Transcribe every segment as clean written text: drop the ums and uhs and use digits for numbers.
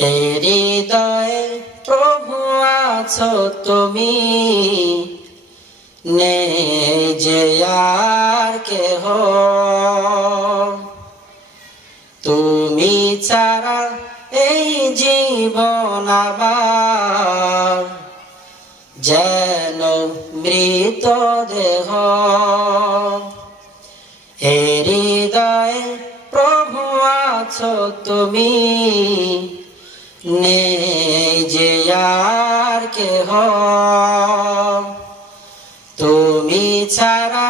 হৃদয়ে প্রভু আছো তুমি, নেই যে আর কেহ, তুমি ছাড়া এই জীবন আমার যেন মৃতদেহ। হৃদয়ে প্রভু আছো তুমি, নেই যে আর কেহ, তুমি ছাড়া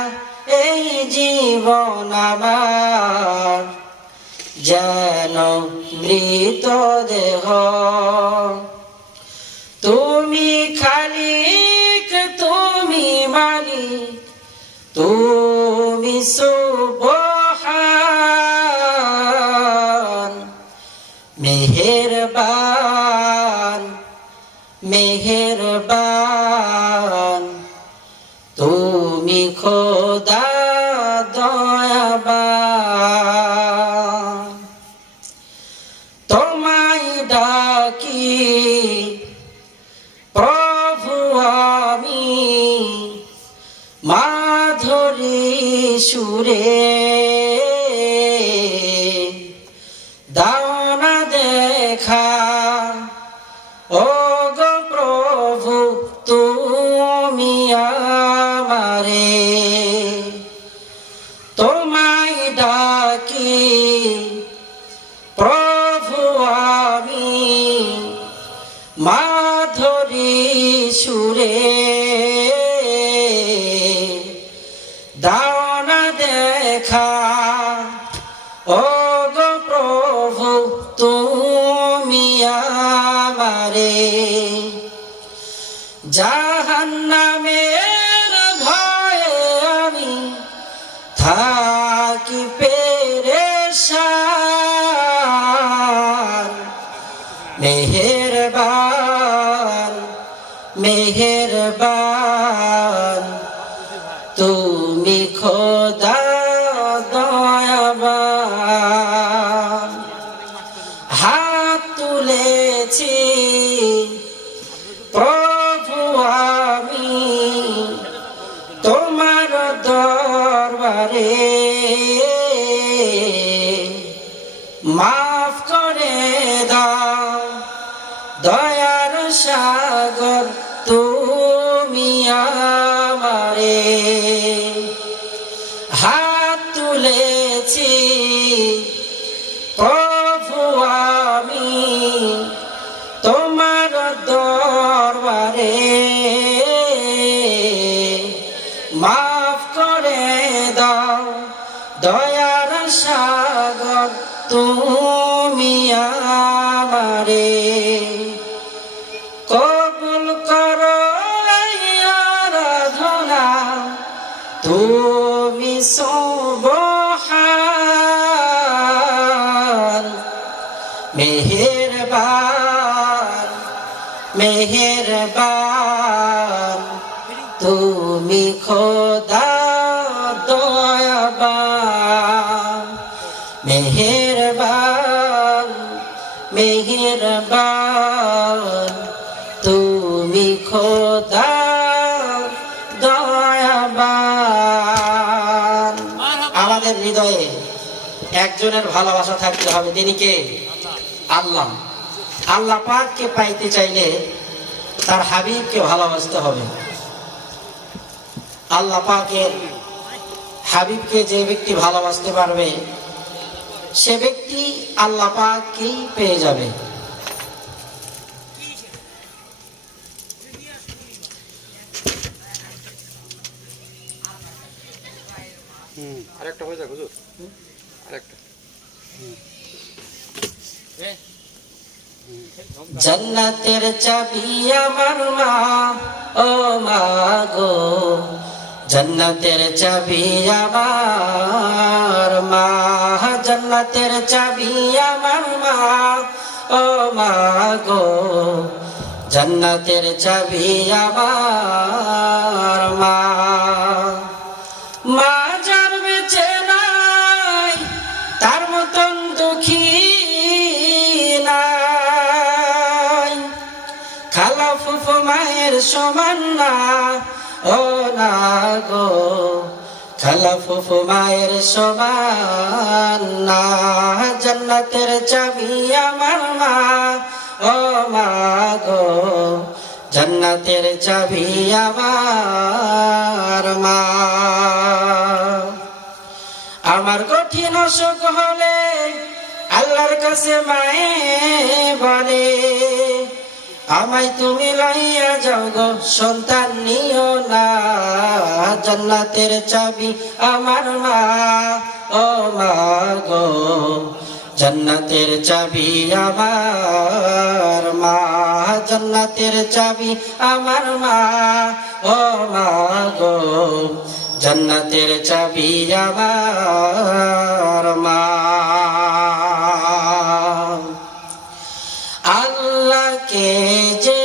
এই জীবন আমার যেন মৃতদেহ। তুমি খালিক, তুমি মালিক, তুমি সুবহান, মেহেরবান মেহেরবান, তুমি খোদা দয়াবান। তোমায় ডাকি প্রভু আমি মাধুরী সুরে, দাও না দেখা ও গো প্রভু তুমি আমারে। তোমায় ডাকি প্রভু আমি মাধুরী সুরে, দাও না দেখা ও গো প্রভু তুমি আমারে। জাহান্নামের ভয়ে আমি থাকি পেরেশান, মেহেরবান মেহেরবান, তুমি খোদা দয়াবান। হাত তুলেছি প্রভু আমি তোমার দরবারে, মাফ করে দাও দয়ার সাগর তুমি আমারে। হাত তুলেছি প্রভু আমি তোমার দরবারে, মাফ করে দাও দয়ার সাগর তুমি আমারে। কবুল করো আরাধনা তুমি সুবহান, মেহেরবান মেহেরবান, তুমি খোদা দয়াবান। মেহেরবান মেহেরবান, তুমি খোদা দয়াবান। আমাদের হৃদয়ে একজনের ভালোবাসা থাকতে হবে, তিনি কে? আল্লাহ। আল্লাহ পাককে পাইতে চাইলে তার হাবিবকে ভালোবাসতে হবে। আল্লাহ পাকের হাবিবকে যে ব্যক্তি ভালোবাসতে পারবে সে ব্যক্তি আল্লাহ পাককেই পেয়ে যাবে। আরেকটা হয়ে যাক হুজুর, আরেকটা। জান্নাতের চাবি আমার মা, ও মা গো, জান্নাতের চাবি আমার মা, জান্নাতের চাবি আমার মা, ও মা গো, জান্নাতের চাবি আমার মা। মা যার বেঁচে নাই তার মতন দুঃখী নাই, ফুফু মায়ের সমান না ও না গো, খালা ফুফু মায়ের সমান না। জান্নাতের চাবি আমার মা ও মা গো, জান্নাতের চাবি আমার মা। আমার কঠিন অসুখ হলে আল্লাহর কাছে মায়ে বলে, আমায় তুমি লইয়া যাও গো, সন্তান নিও না। জান্নাতের চাবি আমার মা ও মা গো, জান্নাতের চাবি আমার মা। জান্নাতের চাবি আমার মা ও মা গো, জান্নাতের চাবি আমার মা। আল্লাহকে যে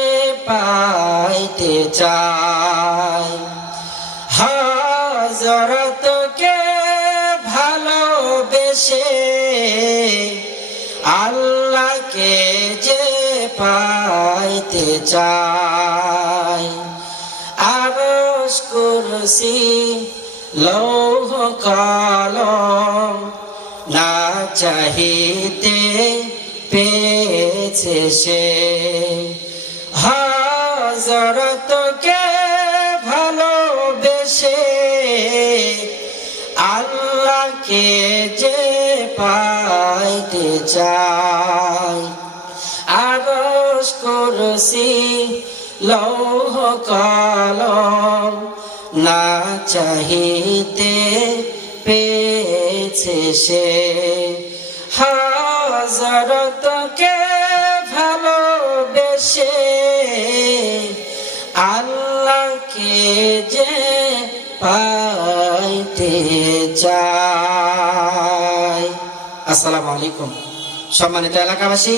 পাইতে চায়, হযরতকে ভালোবেসে, আল্লাহকে যে পাইতে চায়, আরশ কুরসি লৌহ কলম না চাহিতে পেয়েছে সে। হযরতকে ভালোবেসে, আল্লাহকে যে পাইতে চায়, আরশ কুরসি লৌহ কলম না চাহিতে পেয়েছে সে। হযরতকে ভালোবেসে, আল্লাহকে যে পাইতে চায়। আসসালামু আলাইকুম। সম্মানিত এলাকাবাসী,